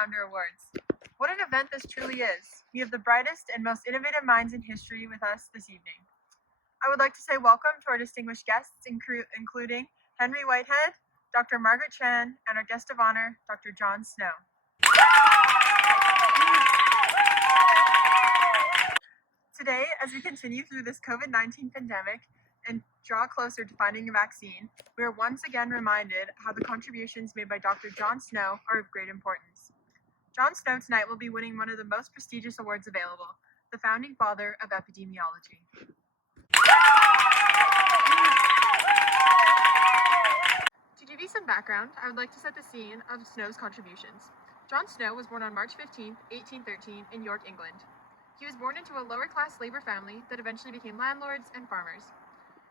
Founder Awards. What an event this truly is. We have the brightest and most innovative minds in history with us this evening. I would like to say welcome to our distinguished guests, including Henry Whitehead, Dr. Margaret Chan, and our guest of honor, Dr. John Snow. Today, as we continue through this COVID-19 pandemic and draw closer to finding a vaccine, we are once again reminded how the contributions made by Dr. John Snow are of great importance. John Snow tonight will be winning one of the most prestigious awards available, the Founding Father of Epidemiology. To give you some background, I would like to set the scene of Snow's contributions. John Snow was born on March 15, 1813 in York, England. He was born into a lower-class labor family that eventually became landlords and farmers.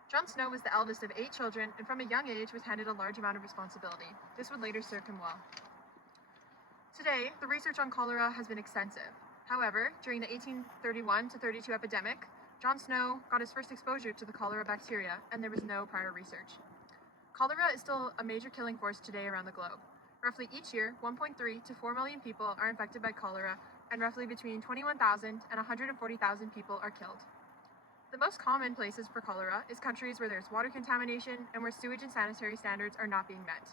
John Snow was the eldest of 8 children and from a young age was handed a large amount of responsibility. This would later serve him well. Today, the research on cholera has been extensive. However, during the 1831-32 epidemic, John Snow got his first exposure to the cholera bacteria, and there was no prior research. Cholera is still a major killing force today around the globe. Roughly each year, 1.3 to 4 million people are infected by cholera, and roughly between 21,000 and 140,000 people are killed. The most common places for cholera is countries where there's water contamination and where sewage and sanitary standards are not being met.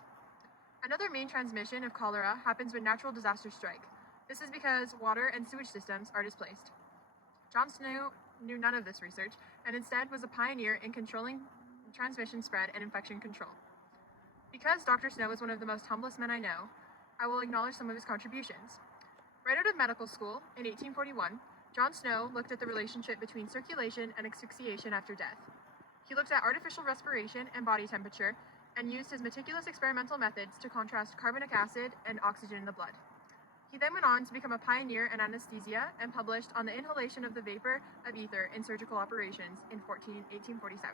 Another main transmission of cholera happens when natural disasters strike. This is because water and sewage systems are displaced. John Snow knew none of this research and instead was a pioneer in controlling transmission spread and infection control. Because Dr. Snow is one of the most humblest men I know, I will acknowledge some of his contributions. Right out of medical school in 1841, John Snow looked at the relationship between circulation and asphyxiation after death. He looked at artificial respiration and body temperature and used his meticulous experimental methods to contrast carbonic acid and oxygen in the blood. He then went on to become a pioneer in anesthesia and published on the inhalation of the vapor of ether in surgical operations in 1847.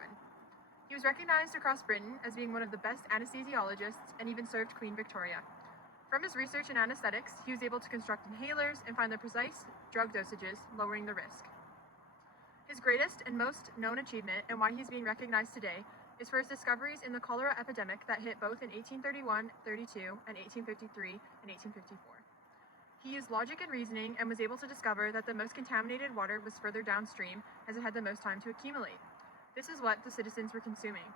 He was recognized across Britain as being one of the best anesthesiologists and even served Queen Victoria. From his research in anesthetics, he was able to construct inhalers and find the precise drug dosages, lowering the risk. His greatest and most known achievement, and why he's being recognized today, is for his discoveries in the cholera epidemic that hit both in 1831-32 and 1853 and 1854. He used logic and reasoning and was able to discover that the most contaminated water was further downstream as it had the most time to accumulate. This is what the citizens were consuming.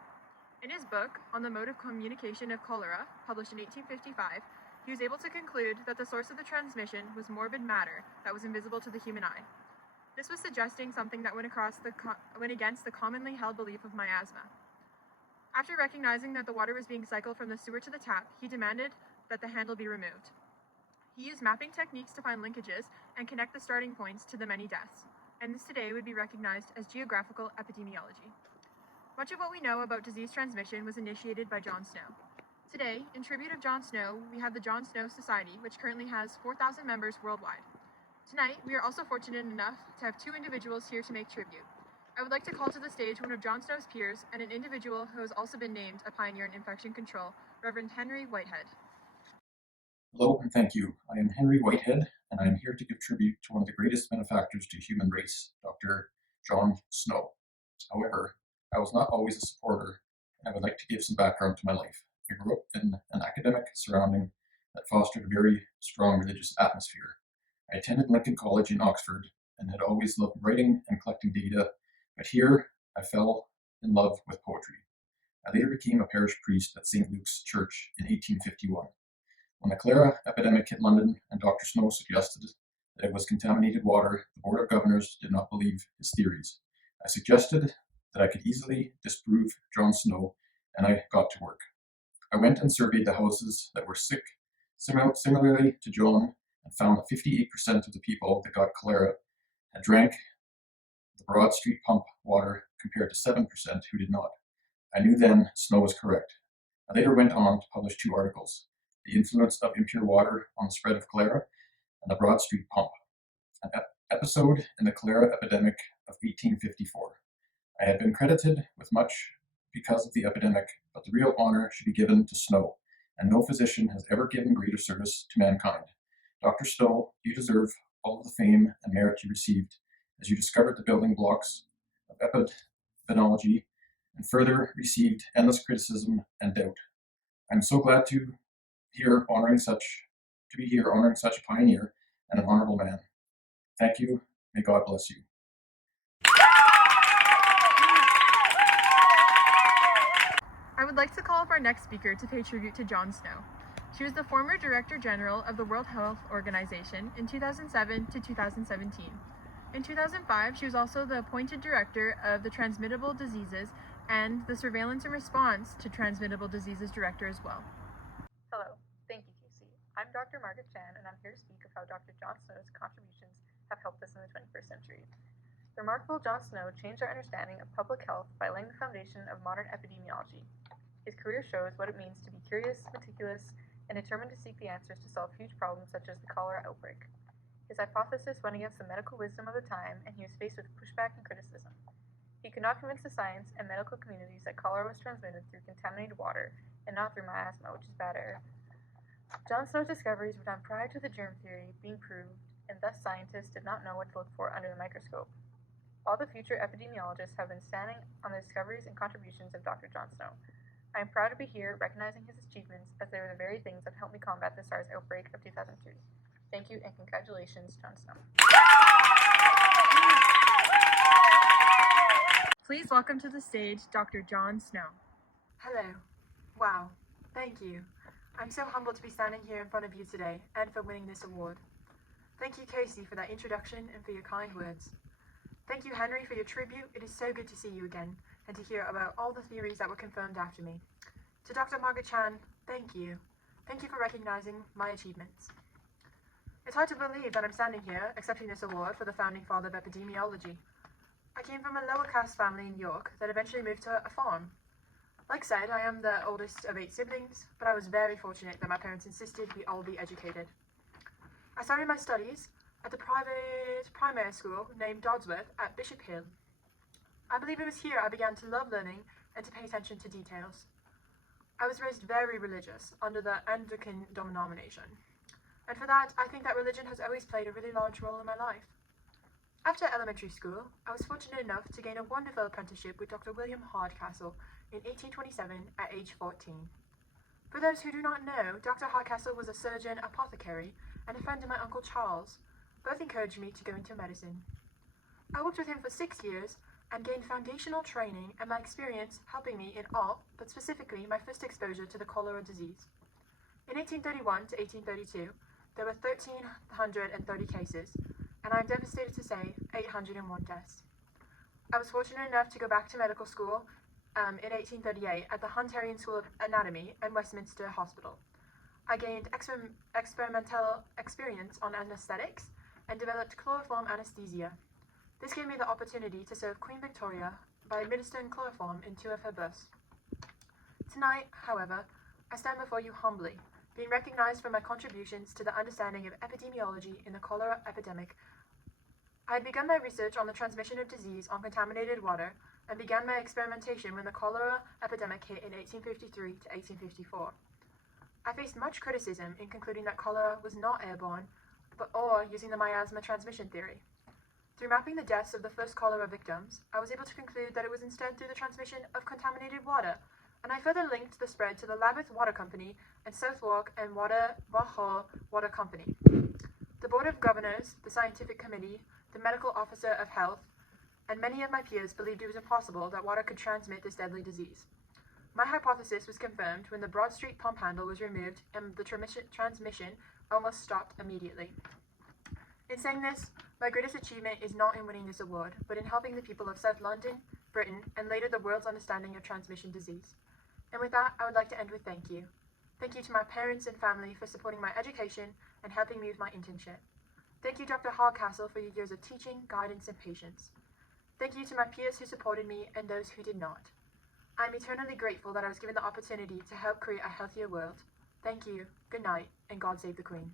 In his book, On the Mode of Communication of Cholera, published in 1855, he was able to conclude that the source of the transmission was morbid matter that was invisible to the human eye. This was suggesting something that went against the commonly held belief of miasma. After recognizing that the water was being cycled from the sewer to the tap, he demanded that the handle be removed. He used mapping techniques to find linkages and connect the starting points to the many deaths, and this today would be recognized as geographical epidemiology. Much of what we know about disease transmission was initiated by John Snow. Today, in tribute of John Snow, we have the John Snow Society, which currently has 4,000 members worldwide. Tonight, we are also fortunate enough to have 2 individuals here to make tribute. I would like to call to the stage one of John Snow's peers and an individual who has also been named a pioneer in infection control, Reverend Henry Whitehead. Hello and thank you. I am Henry Whitehead, and I am here to give tribute to one of the greatest benefactors to human race, Dr. John Snow. However, I was not always a supporter, and I would like to give some background to my life. I grew up in an academic surrounding that fostered a very strong religious atmosphere. I attended Lincoln College in Oxford and had always loved writing and collecting data, but here I fell in love with poetry. I later became a parish priest at St. Luke's Church in 1851. When the cholera epidemic hit London and Dr. Snow suggested that it was contaminated water, the Board of Governors did not believe his theories. I suggested that I could easily disprove John Snow, and I got to work. I went and surveyed the houses that were sick, similarly to John, and found that 58% of the people that got cholera had drank the Broad Street pump water compared to 7% who did not. I knew then Snow was correct. I later went on to publish 2 articles, The Influence of Impure Water on the Spread of Cholera and the Broad Street Pump, an episode in the cholera epidemic of 1854. I had been credited with much because of the epidemic, but the real honor should be given to Snow, and no physician has ever given greater service to mankind. Dr. Snow, you deserve all of the fame and merit you received as you discovered the building blocks of epidemiology and further received endless criticism and doubt. I'm so glad to here honoring such to be here honoring such a pioneer and an honorable man. Thank you. May God bless you. I would like to call up our next speaker to pay tribute to John Snow. She was the former Director General of the World Health Organization in 2007 to 2017. In 2005, she was also the appointed Director of the Transmittable Diseases and the Surveillance and Response to Transmittable Diseases Director as well. Hello, thank you, Casey. I'm Dr. Margaret Chan, and I'm here to speak of how Dr. John Snow's contributions have helped us in the 21st century. The remarkable John Snow changed our understanding of public health by laying the foundation of modern epidemiology. His career shows what it means to be curious, meticulous, and determined to seek the answers to solve huge problems such as the cholera outbreak. His hypothesis went against the medical wisdom of the time, and he was faced with pushback and criticism. He could not convince the science and medical communities that cholera was transmitted through contaminated water and not through miasma, which is bad air. John Snow's discoveries were done prior to the germ theory being proved, and thus scientists did not know what to look for under the microscope. All the future epidemiologists have been standing on the discoveries and contributions of Dr. John Snow. I am proud to be here recognizing his achievements, as they were the very things that helped me combat the SARS outbreak of 2002. Thank you and congratulations, John Snow. Please welcome to the stage Dr. John Snow. Hello. Wow. Thank you. I'm so humbled to be standing here in front of you today and for winning this award. Thank you, Casey, for that introduction and for your kind words. Thank you, Henry, for your tribute. It is so good to see you again and to hear about all the theories that were confirmed after me. To Dr. Margaret Chan, thank you. Thank you for recognizing my achievements. It's hard to believe that I'm standing here accepting this award for the founding father of epidemiology. I came from a lower caste family in York that eventually moved to a farm. Like said, I am the oldest of 8 siblings, but I was very fortunate that my parents insisted we all be educated. I started my studies at the private primary school named Dodsworth at Bishop Hill. I believe it was here I began to love learning and to pay attention to details. I was raised very religious under the Anglican denomination, and for that I think that religion has always played a really large role in my life. After elementary school, I was fortunate enough to gain a wonderful apprenticeship with Dr. William Hardcastle in 1827 at age 14. For those who do not know, Dr. Hardcastle was a surgeon apothecary and a friend of my Uncle Charles. Both encouraged me to go into medicine. I worked with him for 6 years and gained foundational training and my experience helping me in all, but specifically my first exposure to the cholera disease. In 1831 to 1832, there were 1,330 cases, and I am devastated to say 801 deaths. I was fortunate enough to go back to medical school in 1838 at the Hunterian School of Anatomy and Westminster Hospital. I gained experimental experience on anesthetics and developed chloroform anesthesia. This gave me the opportunity to serve Queen Victoria by administering chloroform in 2 of her births. Tonight, however, I stand before you humbly, being recognized for my contributions to the understanding of epidemiology in the cholera epidemic. I had begun my research on the transmission of disease on contaminated water and began my experimentation when the cholera epidemic hit in 1853 to 1854. I faced much criticism in concluding that cholera was not airborne, or using the miasma transmission theory. Through mapping the deaths of the first cholera victims, I was able to conclude that it was instead through the transmission of contaminated water, and I further linked the spread to the Lambeth Water Company and Southwark and Walhall Water Company. The Board of Governors, the Scientific Committee, the Medical Officer of Health, and many of my peers believed it was impossible that water could transmit this deadly disease. My hypothesis was confirmed when the Broad Street pump handle was removed and the transmission almost stopped immediately. In saying this, my greatest achievement is not in winning this award, but in helping the people of South London, Britain, and later the world's understanding of transmission disease. And with that, I would like to end with thank you. Thank you to my parents and family for supporting my education and helping me with my internship. Thank you, Dr. Hardcastle, for your years of teaching, guidance, and patience. Thank you to my peers who supported me and those who did not. I am eternally grateful that I was given the opportunity to help create a healthier world. Thank you, good night, and God save the Queen.